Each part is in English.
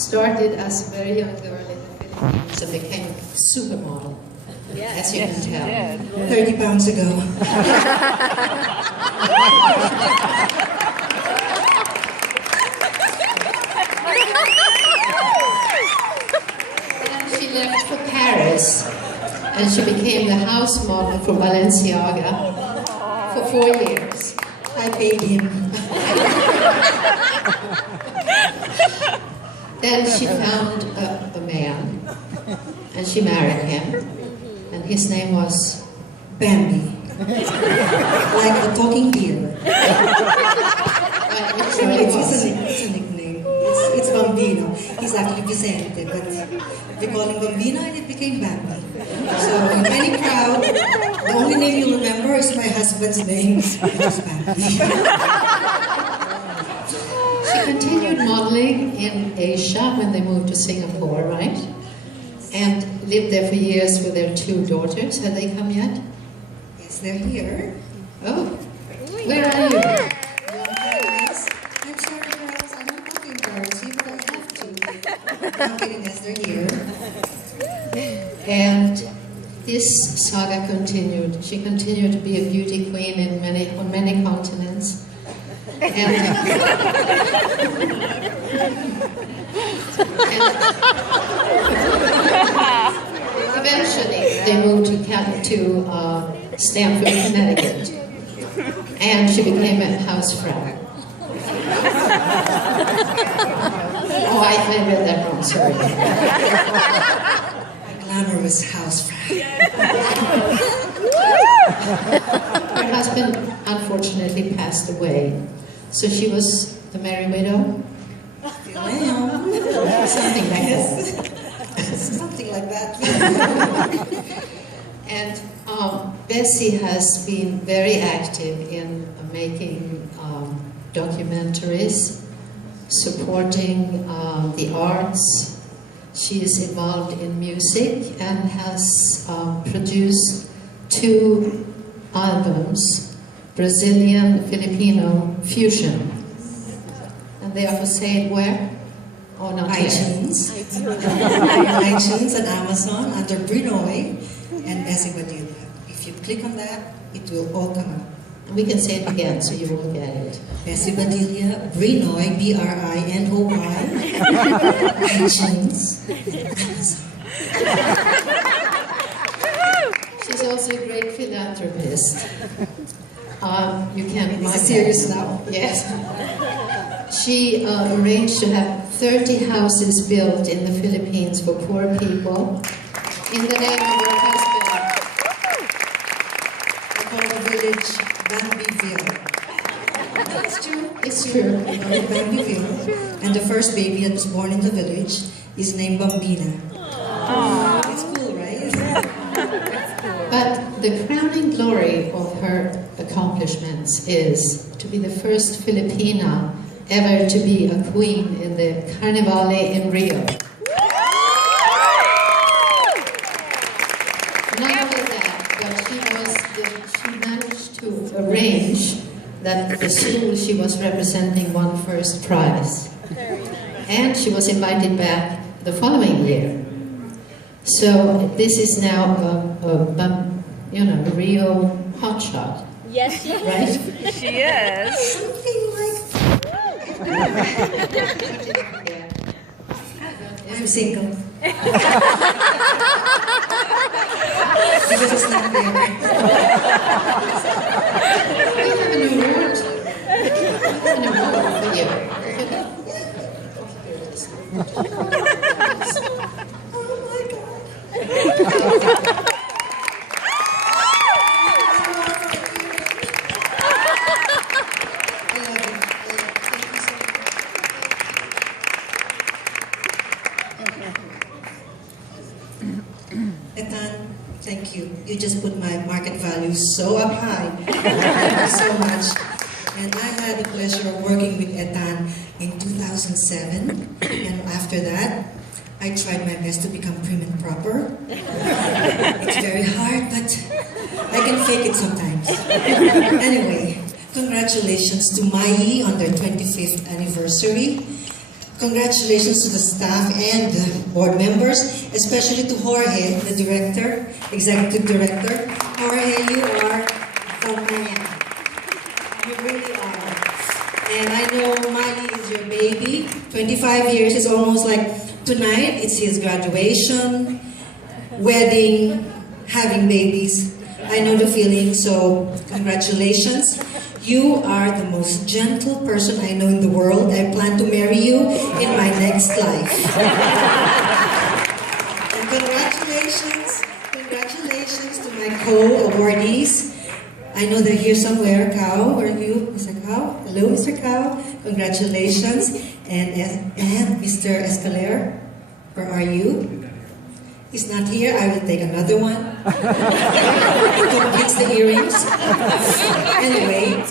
started as a very young girl in the Philippines and became a supermodel, as you can tell. 30 pounds ago. Then she left for Paris and she became the house model for Balenciaga for 4 years. I paid him. Then she found a man and she married him, and his name was Bambi. Like the talking deer. It's a nickname. It's Bambino. He's actually Vicente, but we call him Bambino and it became Bambi. So in any crowd, the only name you'll remember is my husband's name, which is Bambi. She continued modeling in Asia when they moved to Singapore, right? And lived there for years with their 2 daughters. Have they come yet? Yes, they're here. Oh, where are you? Yes. I'm sorry, girls. I'm not going to embarrass you, but I have to. I'm kidding, yes, they're here. And this saga continued. She continued to be a beauty queen on many continents. And eventually they moved to Stamford, Connecticut, and she became a housefrau. Oh, I read that wrong, sorry. A glamorous housefrau. Her husband unfortunately passed away, so she was the merry widow. Something like that. Something like that. And Bessie has been very active in making documentaries, supporting the arts. She is involved in music and has produced 2 albums, Brazilian Filipino fusion. And they are for sale where? Oh, not iTunes. iTunes and Amazon under Brinoy and Bessie Badilla. If you click on that, it will all come up. And we can say it again so you will get it. Bessie Badilla, Brinoy, B-R-I-N-O-Y, iTunes, Amazon. She's also a great philanthropist. You can. Is it serious now? Yes. She arranged to have 30 houses built in the Philippines for poor people in the name of her husband. I call the village Bambiville. It's true. It's true. Bambiville. And the first baby that was born in the village is named Bambina. It's cool, right? But the crowning glory of her accomplishments is to be the first Filipina ever to be a queen in the Carnivale in Rio. Not only that, but she managed to arrange that the school she was representing won first prize. And she was invited back the following year. So this is now a Rio hotshot. Yes, she is. Right? She is. Something like I'm single. Because it's not there. We have an award. An award for you. Oh my God. Etan, thank you. You just put my market value so up high. Thank you so much. And I had the pleasure of working with Etan in 2007. And after that, I tried my best to become prim and proper. It's very hard, but I can fake it sometimes. Anyway, congratulations to Mai on their 25th anniversary. Congratulations to the staff and the board members, especially to Jorge, the director, executive director. Jorge, you are the man. You really are. And I know Miley is your baby. 25 years is almost like tonight. It's his graduation, wedding, having babies. I know the feeling, so congratulations. You are the most gentle person I know in the world. I plan to marry you in my next life. And congratulations to my co-awardees. I know they're here somewhere. Kao, where are you? Mr. Kao? Hello, Mr. Kao. Congratulations. And Mr. Escaler, where are you? He's not here. I will take another one. It completes the earrings. Anyway,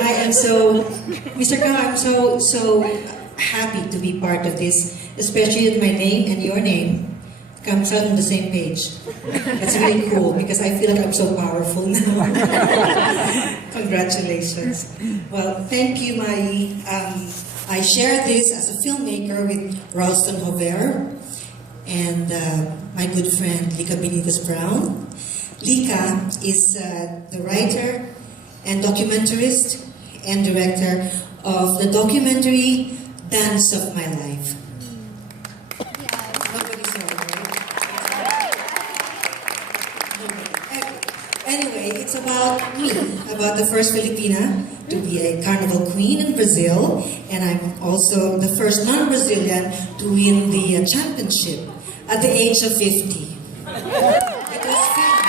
I am so, Mr. Kao, I'm so happy to be part of this, especially with my name and your name comes out on the same page. That's really cool because I feel like I'm so powerful now. Congratulations. Well, thank you, Mai. I share this as a filmmaker with Ralston Hover and my good friend Lika Benitez Brown. Lika is the writer and documentarist and director of the documentary Dance of My Life. Nobody saw it, right? Anyway, it's about me, about the first Filipina to be a carnival queen in Brazil, and I'm also the first non-Brazilian to win the championship at the age of 50. It was filmed.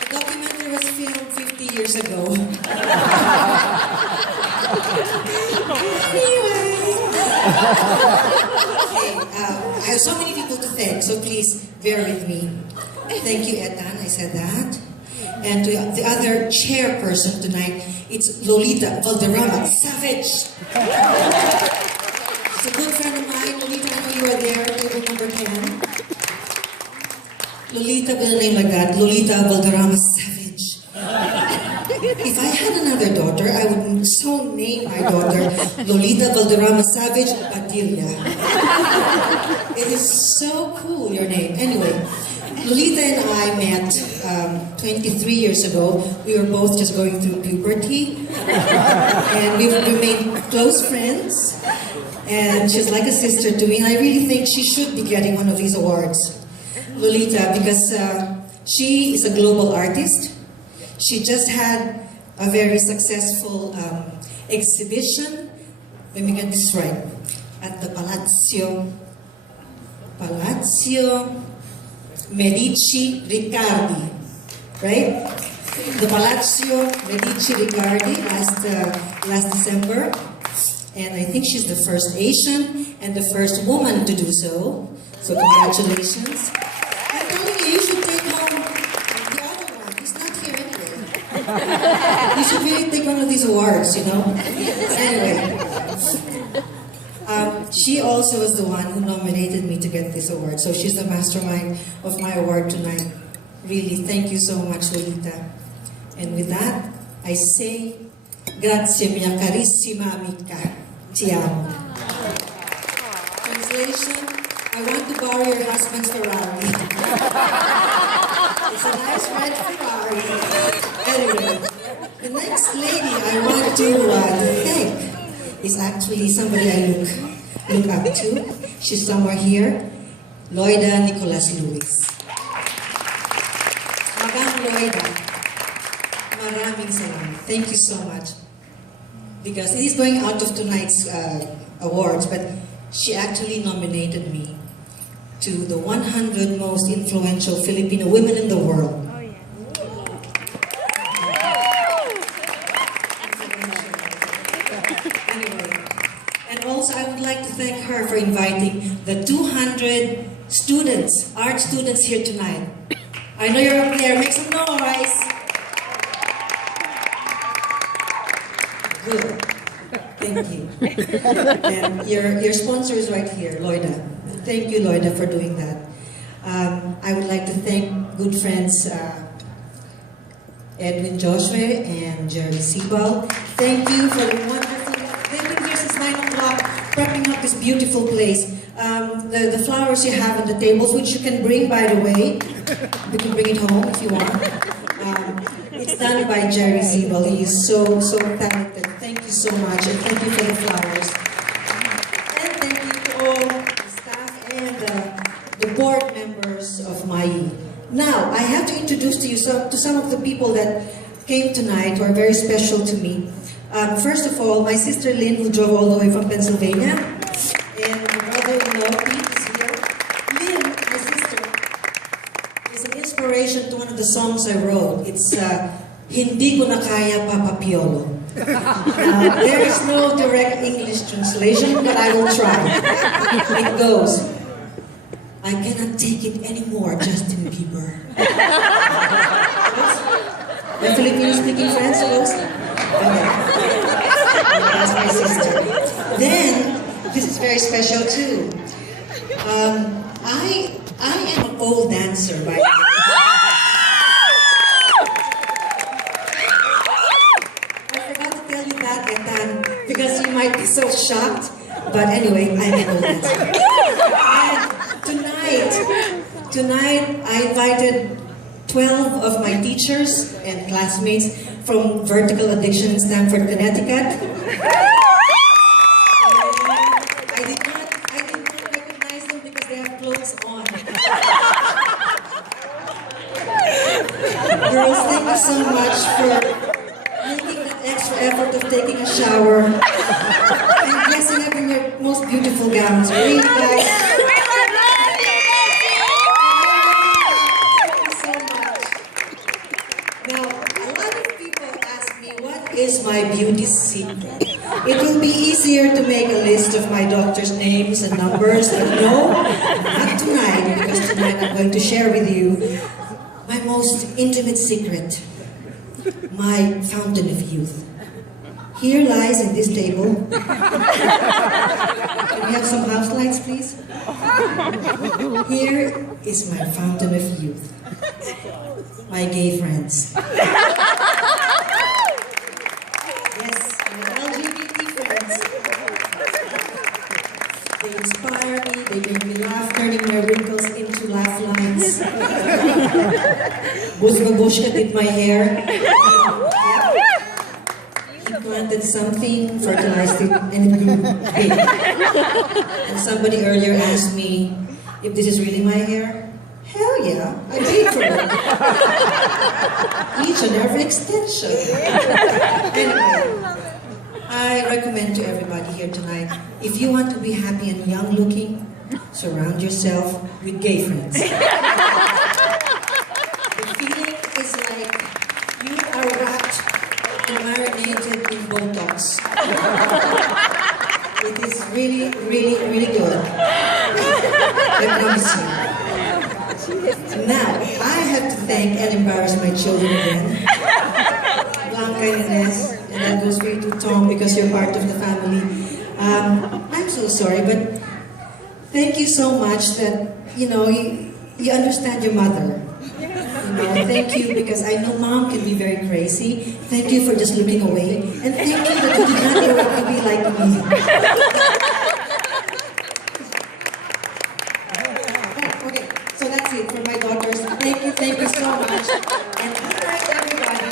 The documentary was filmed 50 years ago. Anyway. Okay, I have so many people to thank, so please bear with me. Thank you, Etan, I said that. And to the other chairperson tonight, it's Lolita Valderrama Savage. It's a good friend of mine. Lolita, I know you are there, table number 10. Lolita with a name like that, Lolita Valderrama Savage. If I had another daughter, I would so name my daughter Lolita Valderrama Savage Padilla. It is so cool, your name. Anyway, Lolita and I met 23 years ago. We were both just going through puberty. And we remained close friends. And she's like a sister to me. And I really think she should be getting one of these awards. Lolita, because she is a global artist. She just had a very successful exhibition, let me get this right, at the Palazzo Medici Riccardi, right? The Palazzo Medici Riccardi last December, and I think she's the first Asian and the first woman to do so. So congratulations. I'm telling you, you should take home the other one. He's not here anyway. You should really take one of these awards, you know. Anyway. She also was the one who nominated me to get this award. So she's the mastermind of my award tonight. Really, thank you so much, Lolita. And with that, I say, grazie mia carissima amica. Ti amo. Translation, I want to borrow your husband's Ferrari. It's a nice red Ferrari. Anyway, the next lady I want to thank is actually somebody I look up to. She's somewhere here. Loida Nicolas Lewis. Magang Loida, maraming salamat. Thank you so much. Because it is going out of tonight's awards, but she actually nominated me to the 100 most influential Filipino women in the world. I would like to thank her for inviting the 200 students, art students here tonight. I know you're up there, make some noise. Good, thank you. And your sponsor is right here, Loida. Thank you, Loida, for doing that. I would like to thank good friends Edwin Joshua and Jerry Sebald. Thank you for the wonderful prepping up this beautiful place. The flowers you have on the tables, which you can bring, by the way. You can bring it home if you want. It's done by Jerry Siebel. He is so talented. Thank you so much, and thank you for the flowers. And thank you to all the staff and the board members of MAI. Now, I have to introduce to you some of the people that came tonight who are very special to me. First of all, my sister Lynn, who drove all the way from Pennsylvania, and my brother-in-law Pete is here. Lynn, my sister, is an inspiration to one of the songs I wrote. It's Hindi Ko Na Kaya Papa Piolo. There is no direct English translation, but I will try. It goes, I cannot take it anymore, Justin Bieber. The Filipino-speaking friends, folks? Okay. That's my sister. Then, this is very special too. I am an old dancer, by the way. I forgot to tell you that, Etan, because you might be so shocked. But anyway, I'm an old dancer. And tonight I invited 12 of my teachers and classmates from Vertical Addiction in Stamford, Connecticut. I did not recognize them because they have clothes on. Girls, thank you so much for making that extra effort of taking a shower and dressing up in your most beautiful gowns. Really, guys. Is my beauty secret. It will be easier to make a list of my doctor's names and numbers, but no, not tonight, because tonight I'm going to share with you my most intimate secret, my fountain of youth. Here lies in this table. Can we have some house lights, please? Here is my fountain of youth, my gay friends. They inspire me, they make me laugh, turning my wrinkles into laugh lines. Buzga Bushka did my hair. He planted something, fertilized it, and it grew big. And somebody earlier asked me if this is really my hair. Hell yeah, I paid for it. Each and every extension. Anyway. I recommend to everybody here tonight, if you want to be happy and young looking, surround yourself with gay friends. The feeling is like you are wrapped and marinated in Botox. It is really, really, really good. I promise you. Now, I have to thank and embarrass my children again. Blanca and Ines. And that goes for you too, Tom, because you're part of the family. I'm so sorry, but thank you so much that, you understand your mother. Thank you, because I know mom can be very crazy. Thank you for just looking away. And thank you that you did not grow up to be like me. Okay, so that's it for my daughters. Thank you so much. And good night, everybody.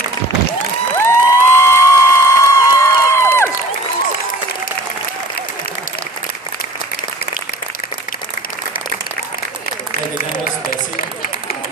Pwede na mas basic.